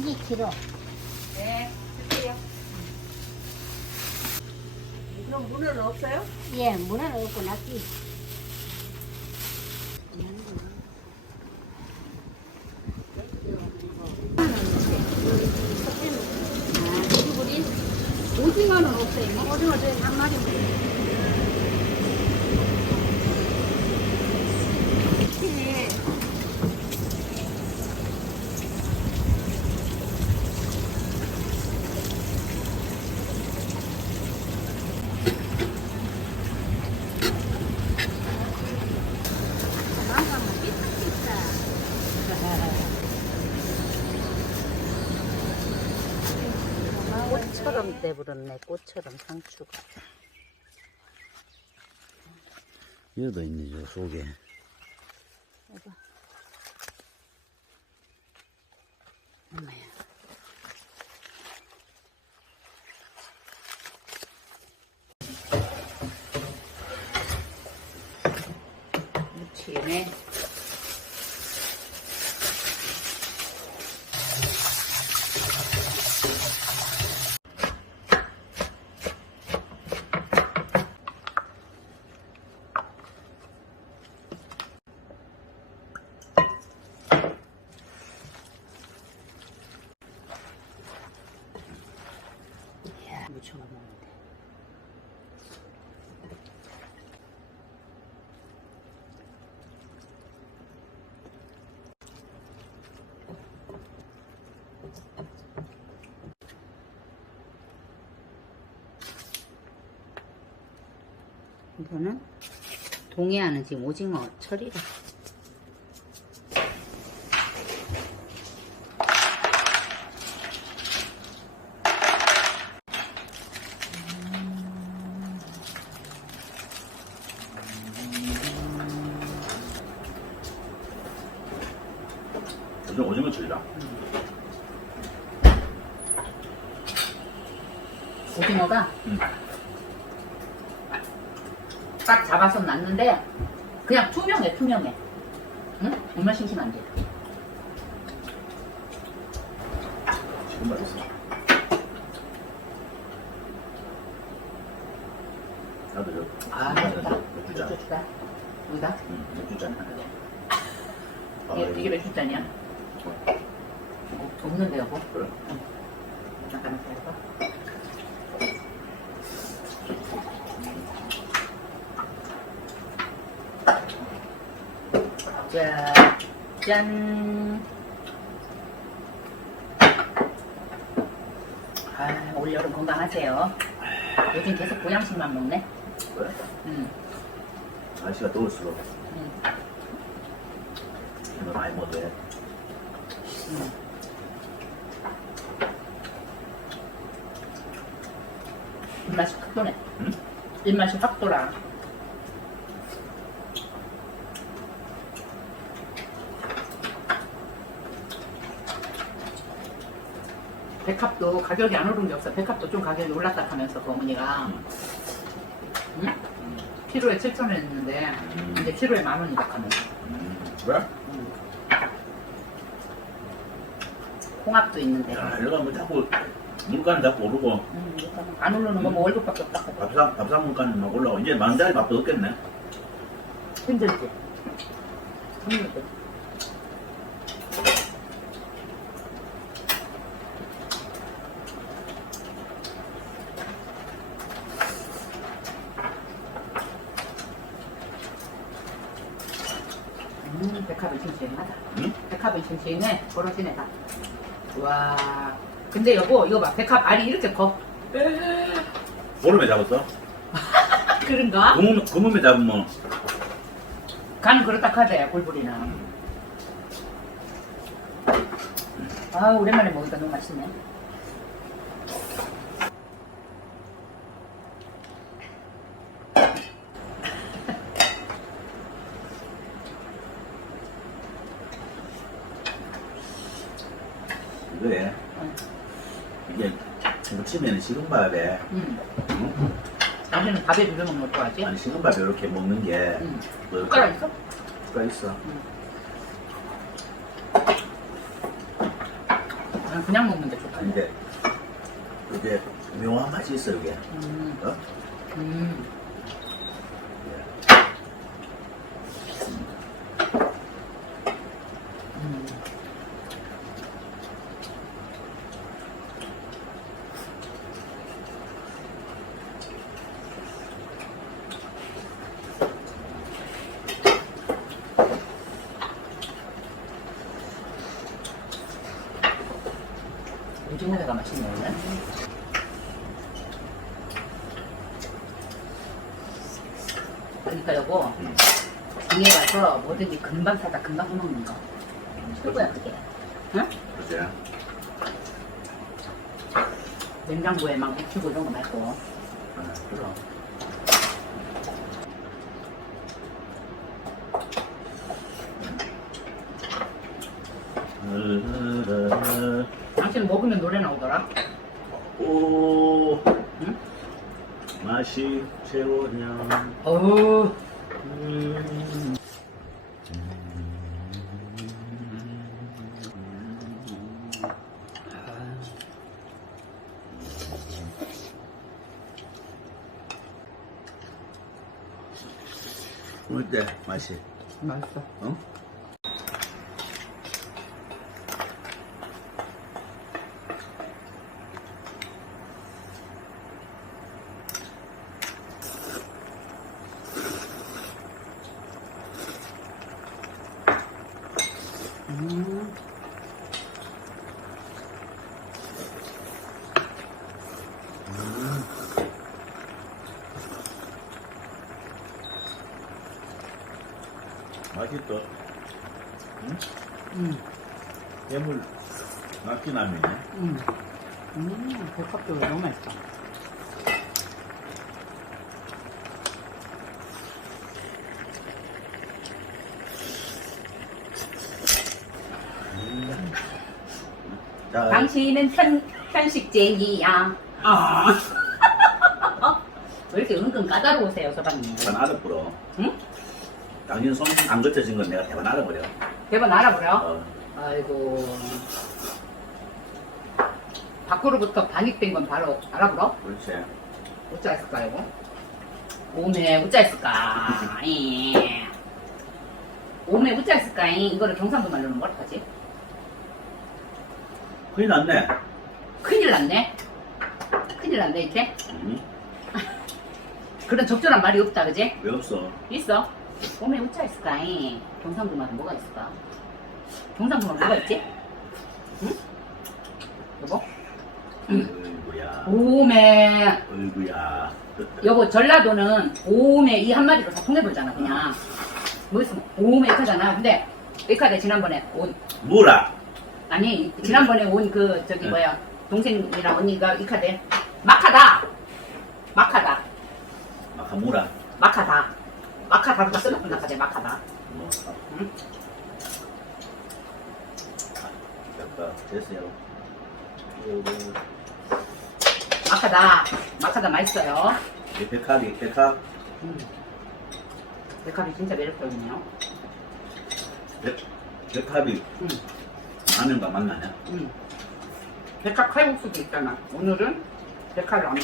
이게 키로. 네, 드세요. 그럼 문어는 없어요? 예, 문화는 없고 낫지. 오징어는 없어요. 오징어 저한 마리. 네. 망가면 삐딱삐딱. 꽃처럼 돼버렸네, 꽃처럼 상추가. 이거도 있네, 저 속에. 이거. 엄마야. 무치네. 야, 무쳐 먹는데. 이거는 동해안은 지금 오징어 철이라. 요즘 오징어 철이라. 오징어가 응. 딱 잡아서 놨는데 그냥 투명해 투명해 응? 얼마나 싱싱한데 지금 맛있어. 나도 저, 아저 맥주잔. 맥주 주다 여기다 응, 맥주잔 하나. 아, 이게, 이게 몇 주 잔이야? 없는데 여보 그래? 잠깐만 기다려봐 자, 짠. 아, 올여름 건강하세요. 요즘 계속 보양식만 먹네. 그래? 응, 날씨가 더울수록 응, 이거 많이 돼. 응. 입맛이 확 도네. 응? 입맛이 확 돌아. 백합도 가격이 안 오른 게 없어. 백합도 좀 가격이 올랐다 하면서 그 어머니가 응. 응? 음, 키로에 7천 원 했는데 음. 이제 키로에 만 원이다 하면서 음, 그래? 홍합도 있는데 야, 이거 뭐 자꾸 물가는 자꾸 오르고 음, 안 오르는 거뭐 월급밖에 없다. 밥상 밥상 물가는 막 올라오고 이제 만짜리 밥도 없겠네. 힘들지. 힘들지. 음, 백합은 싱싱하다. 응? 백합은 싱싱해. 버러지네 다. 와. 근데 여보, 이거 봐. 백합 알이 이렇게 커. 보름에 잡았어? 그런가? 금음 금음에 잡으면 간은 그렇다 하대, 골부리는. 아, 오랜만에 먹으니까 너무 맛있네. 응. 이게 무침에는 식은 밥에 음. 응? 나중에는 밥에 비벼 먹는 거 좋아하지? 아니 식은 밥에 이렇게 먹는 게 음. 뭐 숟가락 있어? 가 있어. 난 그냥 먹는데 좋다. 근데 이게 묘한 맛이 있어 이게. 음, 어? 음. 음. 오징어회가 맛있네. 그러니까 여보 음. 장에 가서 뭐든지 금방 사다 금방 해먹는 거 최고야 그게 응? 그지? 냉장고에 막 묵히고 이런 거 말고 아, 그럼. 당신 먹으면 노래 나오더라 오, 응? 맛이 최고냐. 어우 음. 어때 맛이? 맛있어 어? 맛있어. 응? 음. 해물 맛이 나네. 음. 음. 백합도 너무 맛있어 자, 당신은 현, 현식쟁이야 아. 왜 이렇게 은근 까다로우세요 서방님 대판 알아버려. 응? 당신 손 안 거쳐진 건 내가 대판 알아버려. 대번 알아보려 어, 아이고 밖으로부터 반입된 건 바로 알아보러? 그렇지. 어찌 했을까 이거? 오메 어찌 했을까? 예. 오메 어찌 했을까? 이거를 경상도 말로는 뭐라 하지? 큰일 났네. 큰일 났네. 큰일 났네 이렇게. 응? 그런 적절한 말이 없다 그지? 왜 없어? 있어. 오메 어찌 했을까? 경상도 말은 뭐가 있을까? 경상도 말 뭐가 있지? 응? 여보? 어이구야. 오메 어이구야. 여보 전라도는 오메 이 한마디로 다 통해보잖아 그냥 뭐 있으면 오메 이렇게 하잖아 근데 이카대 지난번에 온 뭐라? 아니 지난번에 온 그 저기 네. 뭐야 동생이랑 언니가 이카대 막하다 막하다 아까 뭐라? 막하다 막하다로 다 카대 막하다 뭐, 응? 됐다. 됐어요. 막하다 막하다 맛있어요 이 백합이, 백합, 음. 백합이 진짜 매력적이네요 백, 백합이 음. 라면과 만나냐? 음. 백합 칼국수도 있잖아 오늘은 백합 라면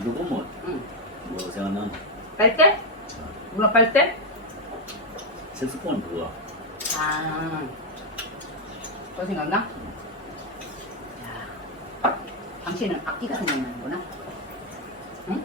이거 보면 응. 뭐 생각나? 빨대? 문어 빨대? 색스폰 그거. 아, 또 생각나? 야, 당신은 악기가 생각나는구나. 응?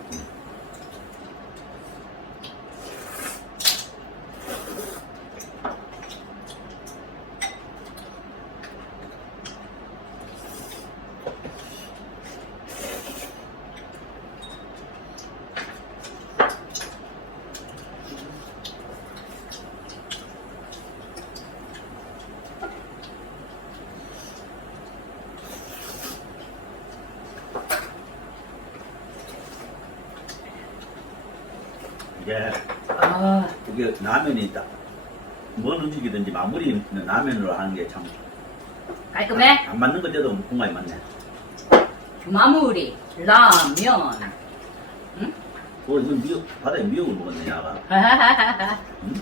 이게, 아, 이게 라면이 딱, 뭔 음식이든지 마무리 라면으로 하는 게 참. 깔끔해? 안 맞는 건데도 공간이 맞네. 마무리 라면 어, 이거 미역, 바다에 미역을 먹었네, 야가. 응?